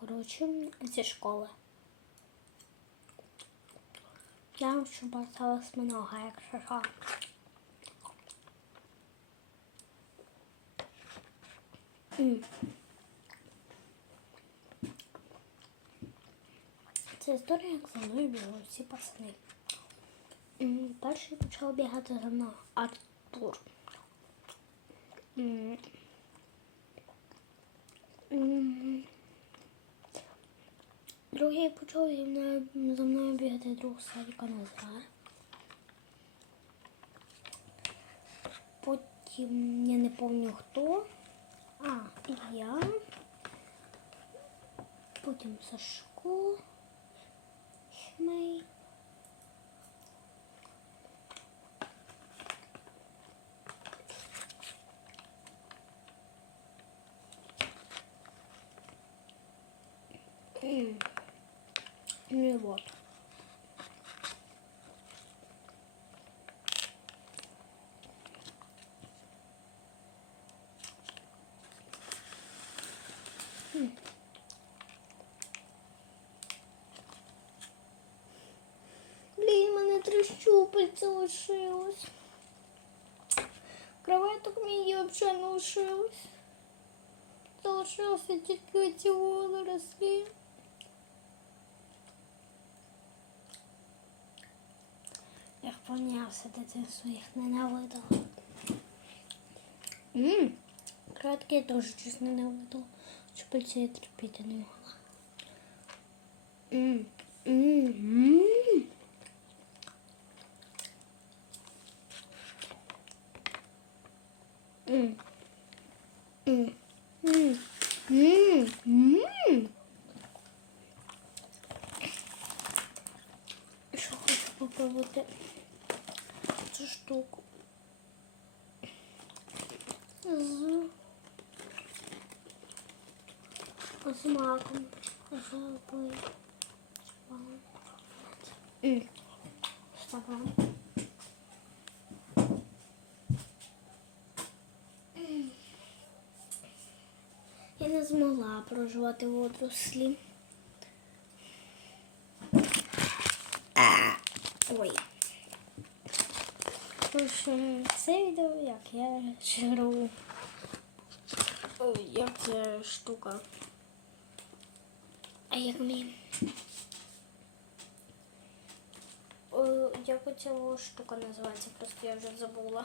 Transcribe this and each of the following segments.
коротше, зі школи. Я щоб осталась много, якщо що. Це історія, як за мною бігали всі пацани. Перший почав бігати за мною Артур. М. Другий почав мною, за мною бігати друг Савіка Назар. Потім я не пам'ятаю хто. А, і я. Потім Сашко. Хмей. Ну и вот. М. Блін, в мене три щупальця лишилось. Кроваток мені взагалі не лишилось. Залишилося тільки ці водорослі. Я впевнявся, дитинство їх ненавидела. Ммм, кратки я теж чесно ненавидела. Щупальця я терпіти не могла. Ммм, ммм. Ммм. Ммм. Ммм. Ммм. Ммм. Що хочу попробувати цю штуку. З з маком. Ммм. Вставай. Я не змогла проживати водорослі. Ой. Тож це відео, як я жиру. Ой, як ця штука. А як мені. О, Як оця штука називається, просто я вже забула.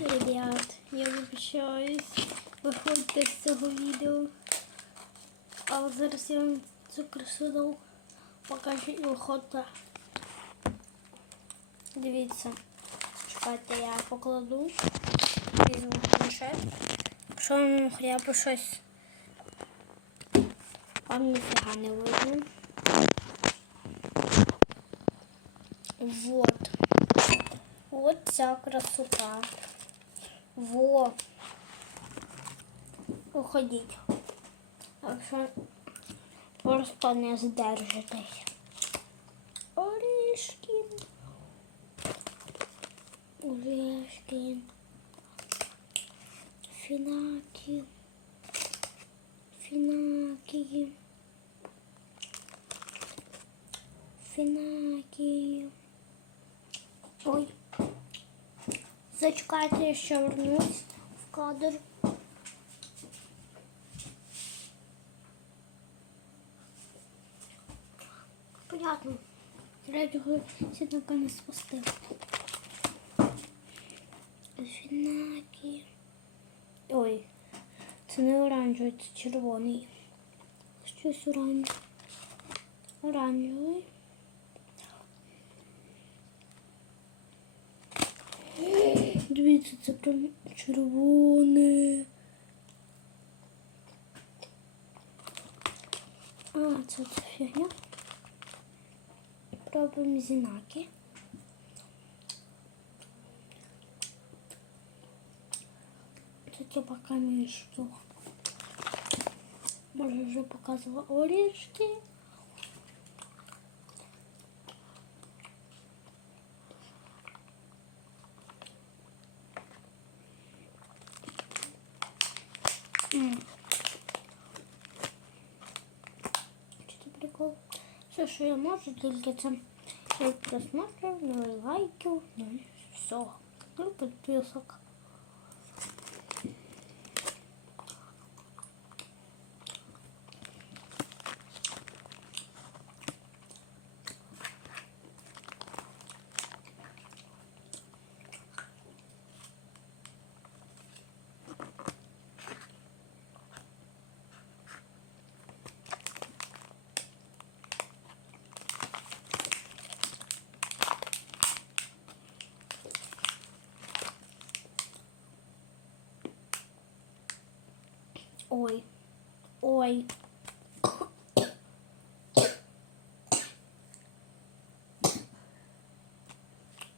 Ребят, я вибачаюсь. Виходьте з цього відео. А зараз я вам цю красоту покажу і виходьте. Дивіться. Чекайте, я покладу. Візьму планшет. Якщо вам хоча б щось вам ніфіга не видно. Вот. Вот ця красота. Во. Уходіть. Якщо просто не здержитесь. Орешки. Фінаки. Фінаки. Фінаки. Ой. Зачекайте, я ще вернусь в кадр. Понятно. Третього сідника не спустив. Фінаки. Ой, це не оранжевий, це червоний. Щось оранжевий. Оранжевий. Дивіться, це прям червоне. А, це ця фігня. Пробуємо зінаки. я пока не жду. Может, уже показывала орешки. Что-то прикол. Все, что я могу, только ну и лайки, ну и все. Ну, подписок. Ой. Ой.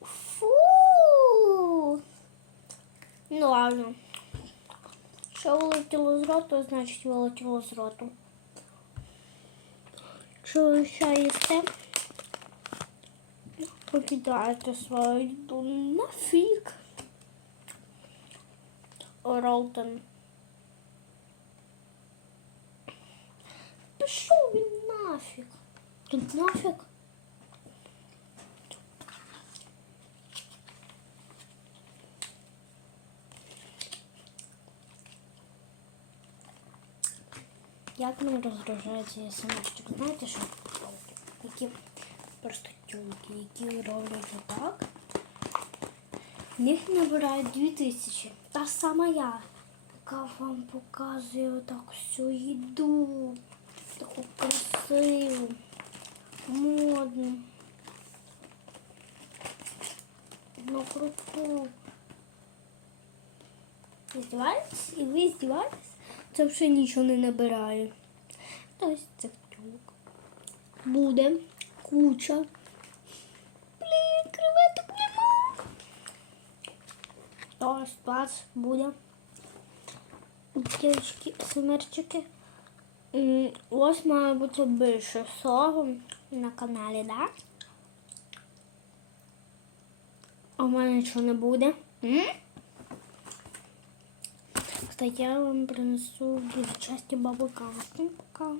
Фу. Ну ладно. Що вилетіло з роту, значить вилетіло з роту. Що ви ще їсте? Покидаєте свою їду нафіг. Ролтон. Він нафіг. Тут нафіг. Як мене розгружається смс Знаєте що? Які просто тюлки, які роблять отак. В них набирають 2000. Та сама я, яка вам показує отак всю їду. Таку красиву, модну. Ну, круту. Здіваєтесь? І ви здіваєтесь? Це вже нічого не набирає. Ось це втюк. Буде куча. Блін, креветок нема. Ось вас буде. Дівчатки, смерчики. М, Ось має бути більше всього на каналі, да? А в мене нічого не буде. Кстати, я вам принесу в части бабука. каву.